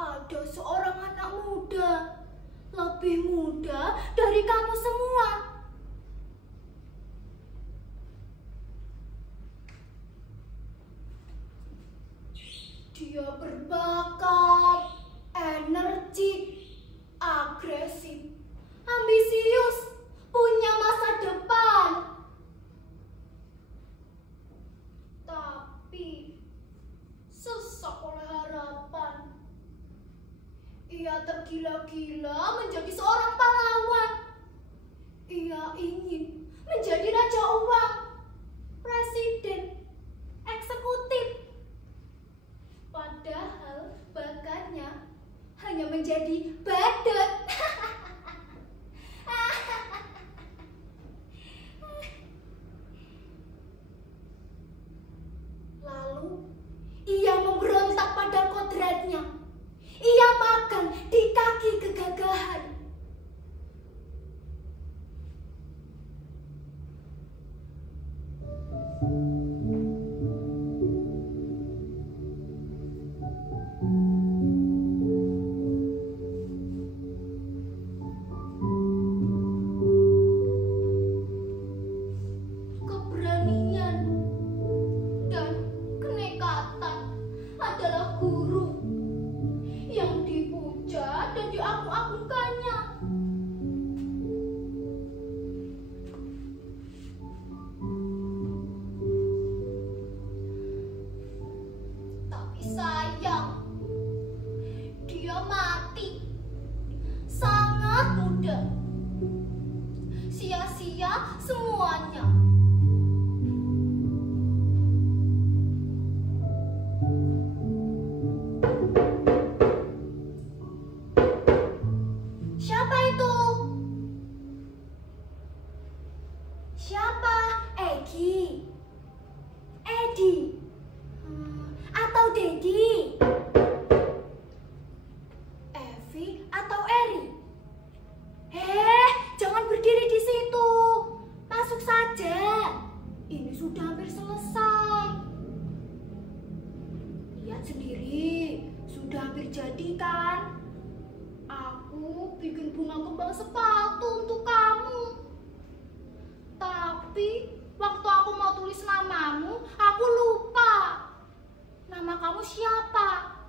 Ada seorang anak muda, lebih muda dari kamu semua. Dia berbakat, energik, agresif, ambisius, punya masa depan. Tapi sesak oleh harapan. Ia tergila-gila menjadi seorang pahlawan. Ia ingin menjadi raja uang, presiden, eksekutif. Padahal bakatnya hanya menjadi badut. Lalu ia memberontak pada kodratnya. Ia magang di kaki kegagahan. Keberanian dan kenekatan adalah guru yang dipuja dan diagung-agungkannya. Tapi sayang, dia mati sangat muda. Sia-sia semuanya. Siapa itu? Siapa? Egi? Edi? Atau Dedi? Evi atau Eri? Jangan berdiri di situ. Masuk saja. Ini sudah hampir selesai. Lihat sendiri, sudah hampir jadi kan? Aku bikin bunga kembang sepatu untuk kamu. Tapi waktu aku mau tulis namamu, aku lupa. Nama kamu siapa?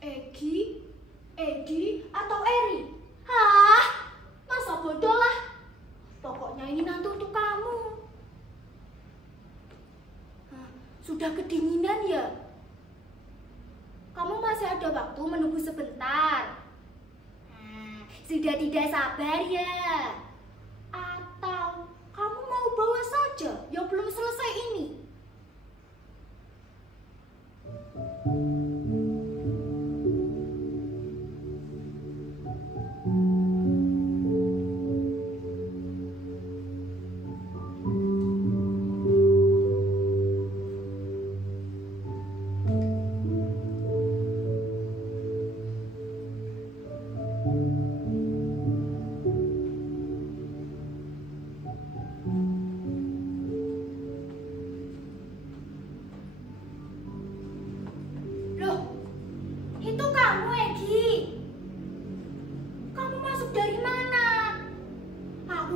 Egi, Edi, atau Eri? Masa bodoh lah. Pokoknya ini nanti untuk kamu. sudah kedinginan ya? Kamu masih ada waktu menunggu sebentar? Sudah tidak sabar ya? Atau kamu mau bawa saja yang belum selesai ini?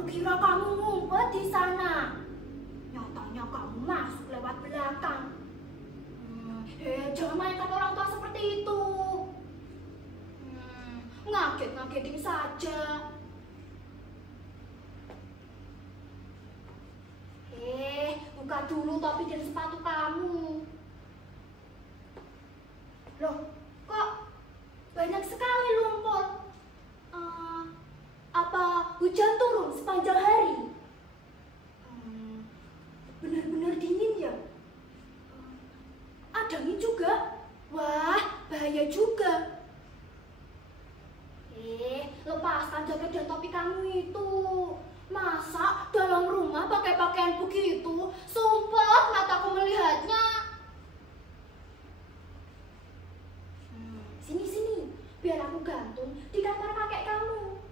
Kira kamu ngumpet di sana. Nyatanya kamu masuk lewat belakang. Jangan mainkan orang tua seperti itu. Ngaget-ngagetin saja. Buka dulu topi dan sepatu kamu. Loh, kok banyak sekali lumpur? Apa hujan turun sepanjang hari? Benar-benar dingin ya? Ada angin juga? Wah, bahaya juga. Lepaskan jaket dan topi kamu itu. Masa dalam rumah pakai pakaian begitu? Sumpah, mataku melihatnya. Sini, biar aku gantung di kamar kakek kamu.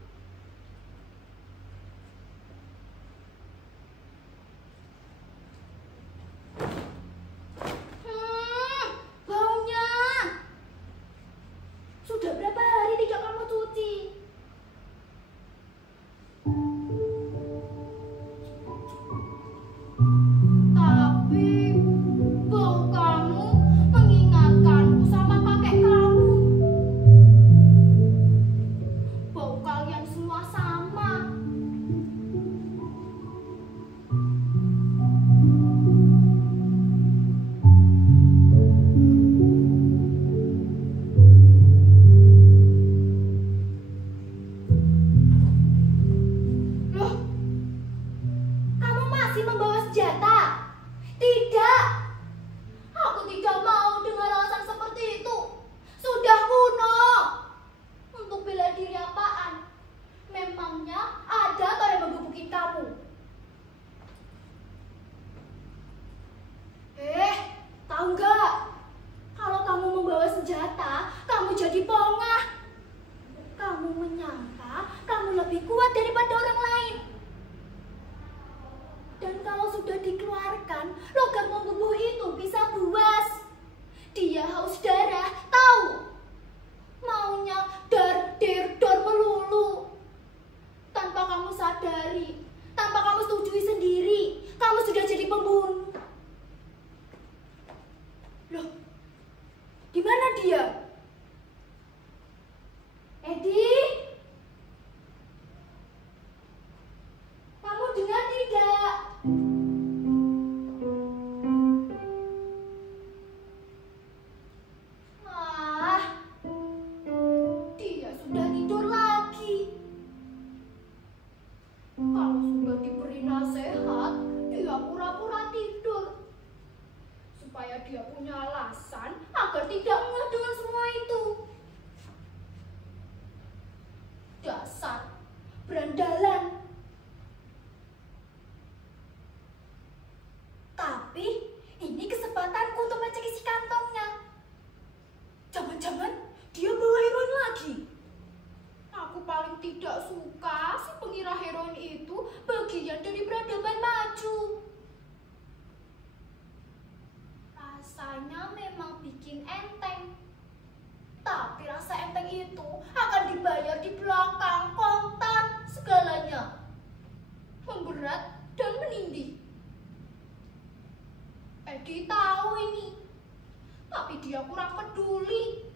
Baunya. Sudah berapa hari tidak kamu cuci? Tapi bau kamu mengingatkanku sama kakek kamu. Bau kalian semua sama. Loh, kamu masih membawa senjata? Tidak. Aku tidak mau dengan alasan seperti itu. Sudah kuno. Untuk bela diri apaan? Memangnya ada atau yang menggebukin kamu? Tahu nggak? Kalau kamu membawa senjata, kamu jadi pongah. Kamu menyangka kamu lebih kuat daripada orang lain. Dan kalau sudah dikeluarkan, logam membubuh itu bisa buas. Dia haus darah, tahu? Maunya dar melulu. Tanpa kamu sadari, tanpa kamu setujui sendiri, kamu sudah jadi pembunuh. Loh, di mana dia? Edi? Kamu dengar tidak? Dia sudah tidur lagi. Kalau sudah diberi nasihat, dia pura-pura tidur. Supaya dia punya alasan agar tidak ngeh dengan semua itu. Dasar berandalan. Tapi ini kesempatanku untuk ngecek isi kantongnya. Jangan-jangan dia bawa heroin lagi. Aku paling tidak suka si pengira heroin itu bagian dari peradaban maju. Rasanya memang bikin enteng. Tapi rasa enteng itu akan dibayar di belakang, kontan segalanya. Memberat dan menindih. Edi tahu ini, tapi dia kurang peduli.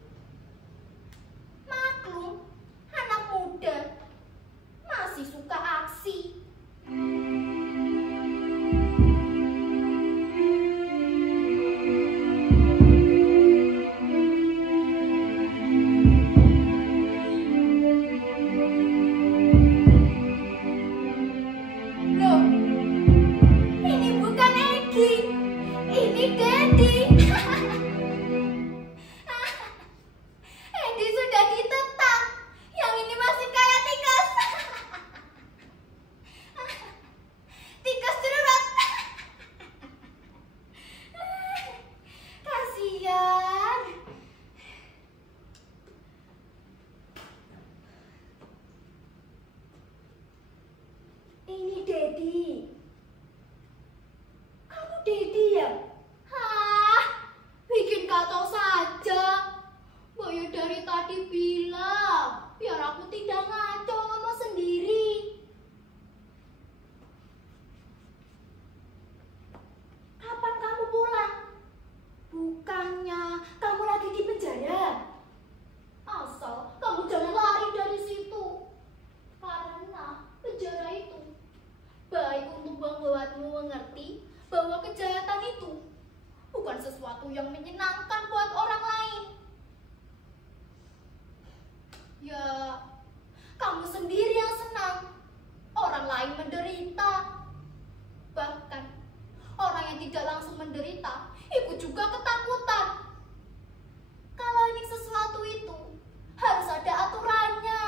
Maklum, anak muda masih suka aksi. Dedi. Edi sudah ditetak. Yang ini masih kayak tikus. Tikus darurat. Kasihan. Ini Dedi. Kamu Dedi ya? Hah, bikin kacau saja. Boyo dari tadi bilang, biar aku tidak ngaco ngomong sendiri. Kapan kamu pulang? Bukannya kamu lagi di penjara? Asal kamu jangan lari dari situ. Karena penjara itu baik untuk membuatmu mengerti bahwa kejahatan itu bukan sesuatu yang menyenangkan buat orang lain. Ya, kamu sendiri yang senang, orang lain menderita. Bahkan orang yang tidak langsung menderita ikut juga ketakutan. Kalau ini sesuatu itu harus ada aturannya.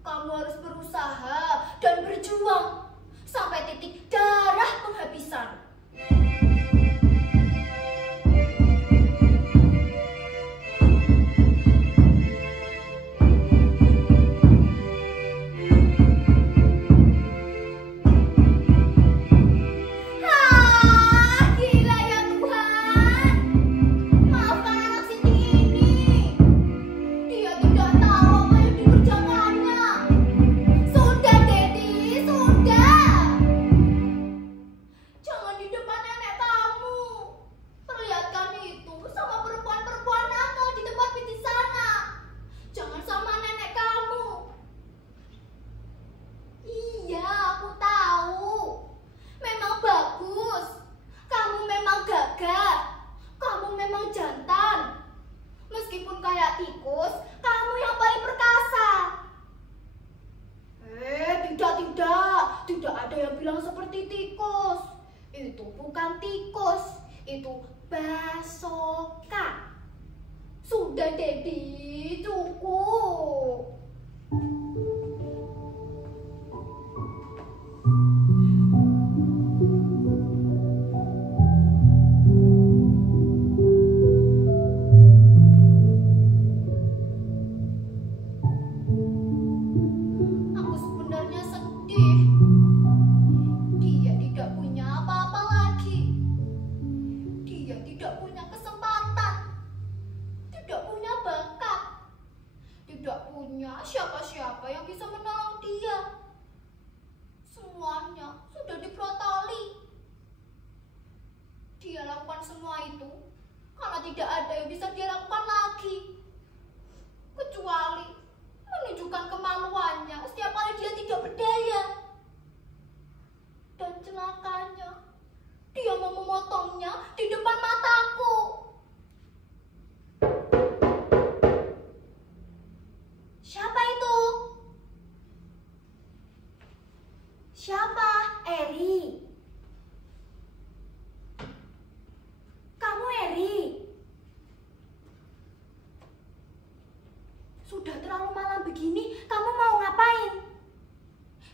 Kamu harus berusaha dan berjuang sampai titik darah penghabisan. Gila ya Tuhan. Maafkan anak Siti ini. Dia tidak tahu apa yang dikerjakannya. Sudah, Dedi, sudah. Jangan di depan nenek kamu. Perlihatkan itu sama perempuan-perempuan nakal di tempat di sana. Jangan sama nenek kamu. Iya, aku tahu. Memang bagus. Kamu memang gagah. Kamu memang jantan. Meskipun kayak tikus, kamu yang paling perkasa. Tidak. Tidak ada yang bilang seperti tikus. Itu bukan tikus. Itu basoka. Sudah, Dedi, cukup. Aku sebenarnya sedih. Dia tidak punya apa-apa lagi. Dia tidak punya kesempatan. Tidak punya bakat. Tidak punya siapa-siapa yang bisa menolong dia. Semuanya sudah diprotoli. Dia lakukan semua itu karena tidak ada yang bisa dia lakukan lagi. Kecuali menunjukkan kemaluannya setiap kali dia tidak berdaya. Dan celakanya, dia mau memotongnya di depan mataku. Siapa itu? Siapa? Eri. Kamu Eri? Sudah terlalu malam begini, kamu mau ngapain?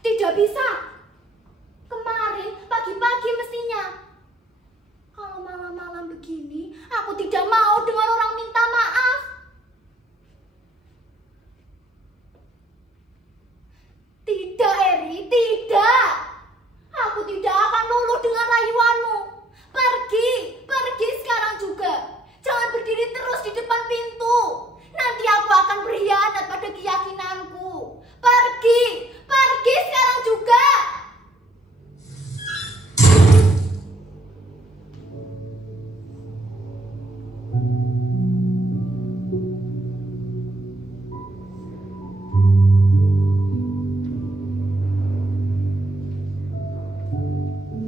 Tidak bisa. Kemarin pagi-pagi mestinya. Kalau malam-malam begini, aku tidak mau dengar orang minta maaf. Tidak, Eri, tidak. Aku tidak akan luluh dengan rayuanmu. Pergi sekarang juga. Jangan berdiri terus di depan pintu. Nanti aku akan berkhianat pada keyakinanku. Pergi sekarang juga.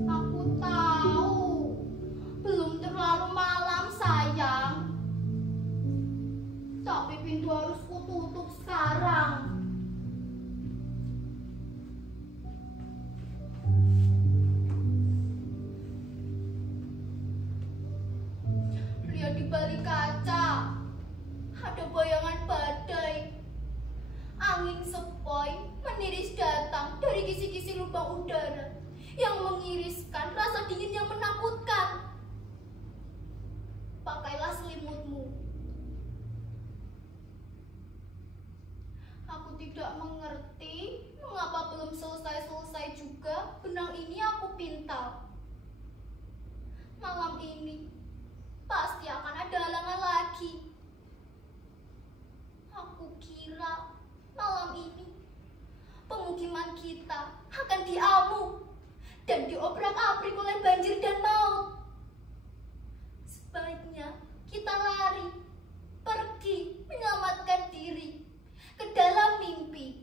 Aku tahu belum terlalu malam sayang. Tapi pintu harus kututup sekarang. balik kaca ada bayangan badai. Angin sepoi meniris datang dari kisi-kisi lubang udara yang mengiriskan rasa dingin yang menakutkan. Pakailah selimutmu. Aku tidak mengerti mengapa belum selesai-selesai juga benang ini aku pintal. Malam ini pasti akan ada halangan lagi. Aku kira malam ini pemukiman kita akan diamuk dan diobrak-abrik oleh banjir dan maut. Sebaiknya kita lari, pergi menyelamatkan diri ke dalam mimpi.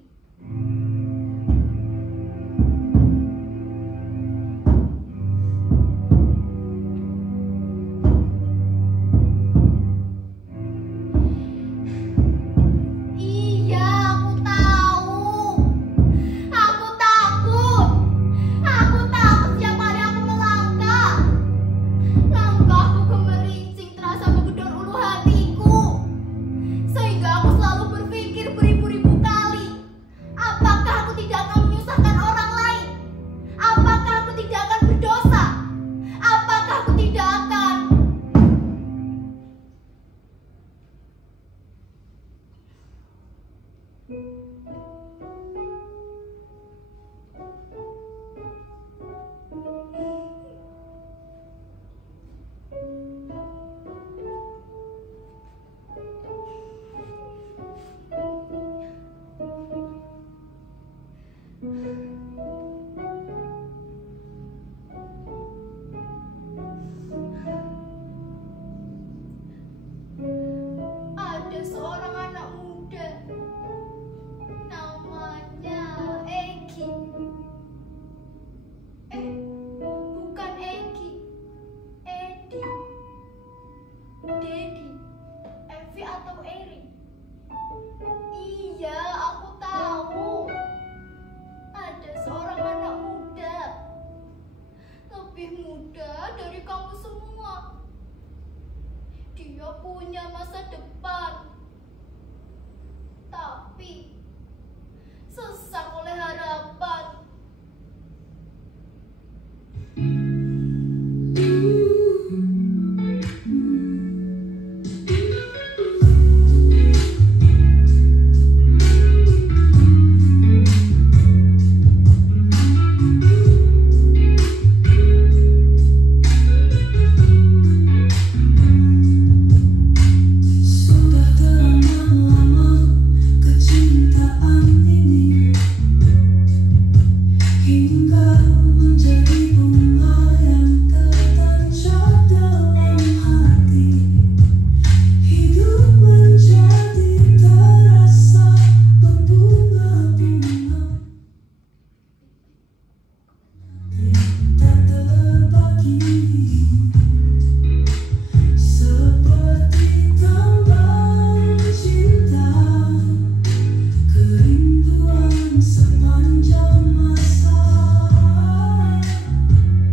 Ada seorang anak muda, namanya Egi. Bukan Egi, Edi, Dedi, Evi atau Eri. Iya, aku tahu. Ada seorang anak muda, lebih muda dari kamu semua. Dia punya masa depan.